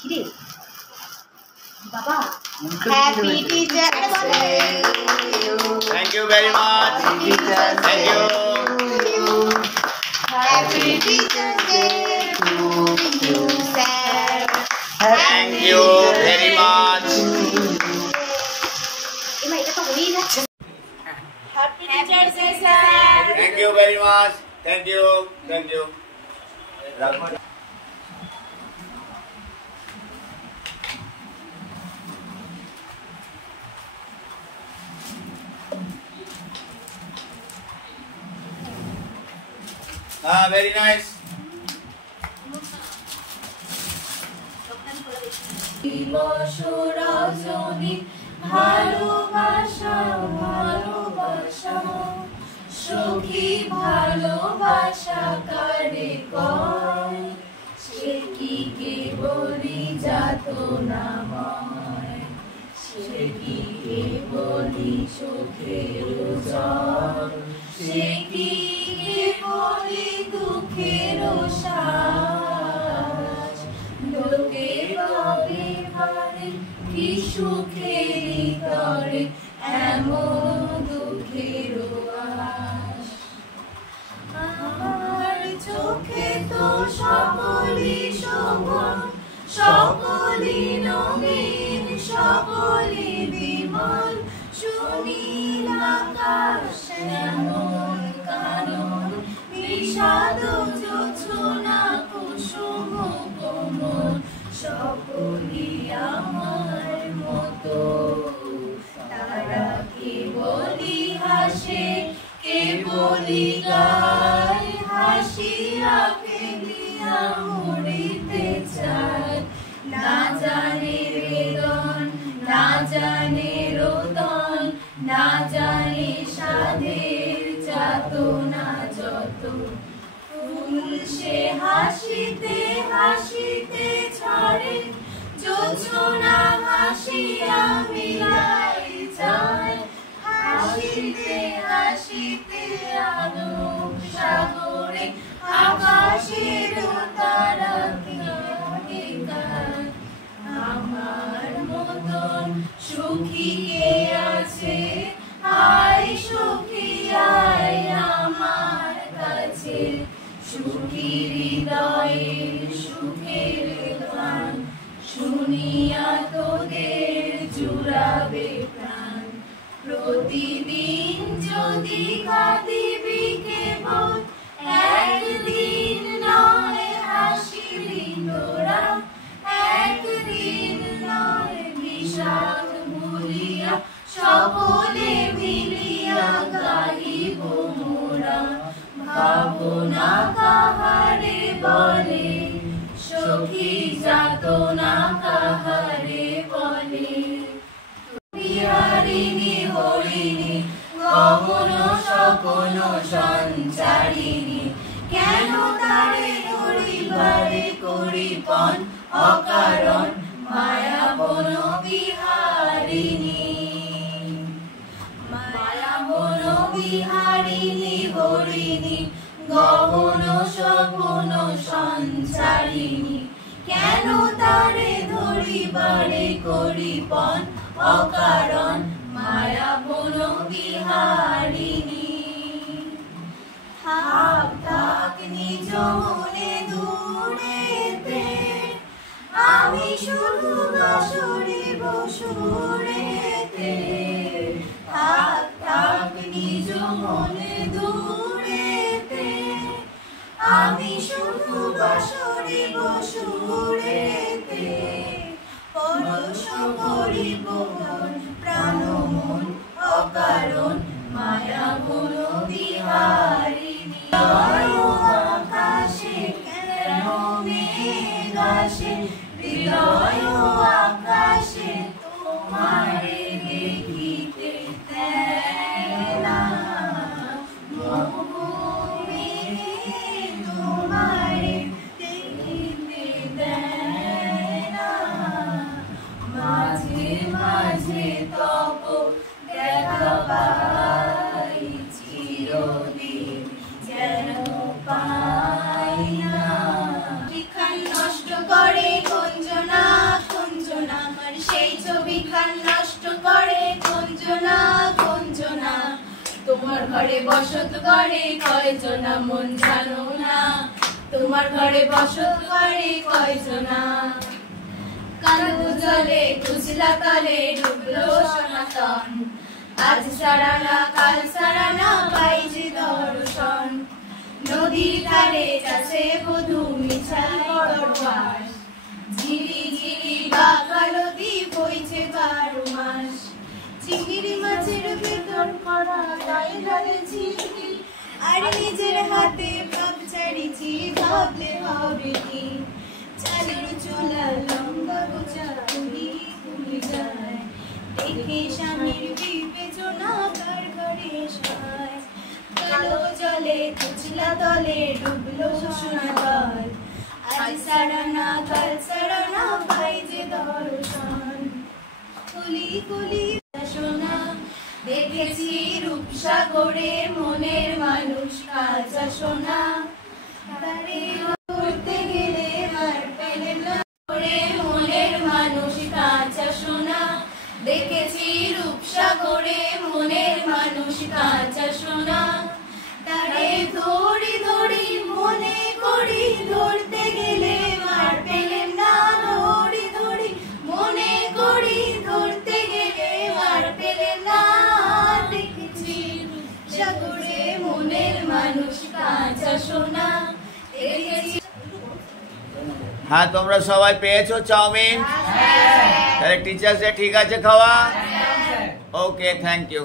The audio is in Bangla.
কিরে বাবা happy teachers day thank you very much thank you happy teachers day to you sir thank you very much এমা এটা তো হয়েই যাচ্ছে happy teachers day sir thank you very much thank you very nice দিবস রজনী ভালোবাসা ভালোবাসা সখী ভালোবাসা কারে কয় সে কি কেবলি যাতনাময় সে কি কেবলি সুখের জল সে কি কেবলি দুঃখের শ্বাস লোকে পাবে ভারে কি সুখের তরে এমন দুঃখের আশ আমার চোখে তো সকলি শোভন সকলি নবীন সকলি বিমল সুনীল আকাশ এমন কানন বিষাদ জোছনা কুসুম কোমল সকলি আমার মতো তারা কেবলি হাসে কেবলি গায় হাসিয়া ফেলিয়া মরিতে চায় না জানে বেদন না জানে রোদন না জানে সাধের যাতনা যত ফুল সে হাসিতে হাসিতে ছড়ে জোছনা হাসিয়া মিলাই যায় হাসিতে হাসিতে আলোক সাগরে আকাশের তারাকে গায় আমার মতন সুখী কে আছে আয় সুখী আয় আমার কাছে সুখী হৃদয়ে সুখের গান শুনিয়া তোদের জুড়াবে প্রাণ প্রতিদিন যদি কাঁদিবি কেবল একদিন নয় হাসিবি তোরা একদিন নয় বিষাদ ভুলিয়া সকলে মিলিয়া গাইব মোরা ভাবনা কাহারে বলে সখী যাতনা কাহারে বলে বিহারিণী হরিণী গহন সকল সঞ্চারিণী কেন তারে ধরিবারে করিপন অকারণ মায়াবন বিহারিণী মায়াবন বিহারিণী হরিণী গহন সকল সঞ্চারিণী কেন তারে ধরিবারে করিপন অকারণ মায়াবন বিহারিণী থাক থাক নিজ মনে দূরেতে আমি শুধু বাঁশরিব সুরেতে থাক থাক নিজ মনে দূরেতে আমি শুধু বাঁশরিব সুরেতে পরশ করিব প্রাণ মন অকারণ মায়া গুণ বিহারিণী আকাশে কেন মেঘ আসে হৃদয় আকাশে তোমারে দেখিতে দেয় না তোমারে দেখিতে দেয় না মাঝে মাঝে তব দেখা পাই চিরদিন যেন পাই না নষ্ট করে কঞ্জনা মুস্কান নষ্ট করে কঞ্জনা কঞ্জনা তোমার ঘরে বসত করে কয়জনা মন জানো না তোমার ঘরে বসত করে কয়জনা কালো জলে কুচলা তলে ডুবলো সনাতন আজ সারানা কাল সারানা পাই যে দর্শন নদীর ধারে চাষে বধূ মিছাল পরবাস ঝিরি ঝিরি বাঁকা নদী বইছে 12 মাস চিংড়ি মাছের ভেতর করা গায়ে ঢালেছি আর নিজের হাতে ভাব ছাড়িছি ভাবলে হবে কি চালের চুলা লম্বা গোছা পুরি পুরি যায় দেখে স্বামীর বিবেচনা কার ঘরে সায় কালো জলে কুচলা তলে ডুবলো সোনাতল আজ সারানা কাল সারানা পাই যে দর্শন কুলি কুলি সোনা দেখেছি রূপসাগরে মনের মানুষ কাঁচা সোনা তারে করতে গেলে মার পেলে না করে মনের মানুষ কাঁচা সোনা দেখেছি রূপসাগরে মনের মানুষ কাঁচা সোনা তারে ধরি ধরি মনে করি ধরতে গেলে মার পেলেন না ধরি ধরি মনে করি ধরতে গেলে মার পেলেন না দেখেছি সাগরে মনের মানুষ কাঁচা সোনা দেখেছি। হ্যাঁ তোমরা সবাই পেয়েছো চাউমিন? তাহলে টিচার্স ডে ঠিক আছে খাওয়া? ওকে, থ্যাংক ইউ।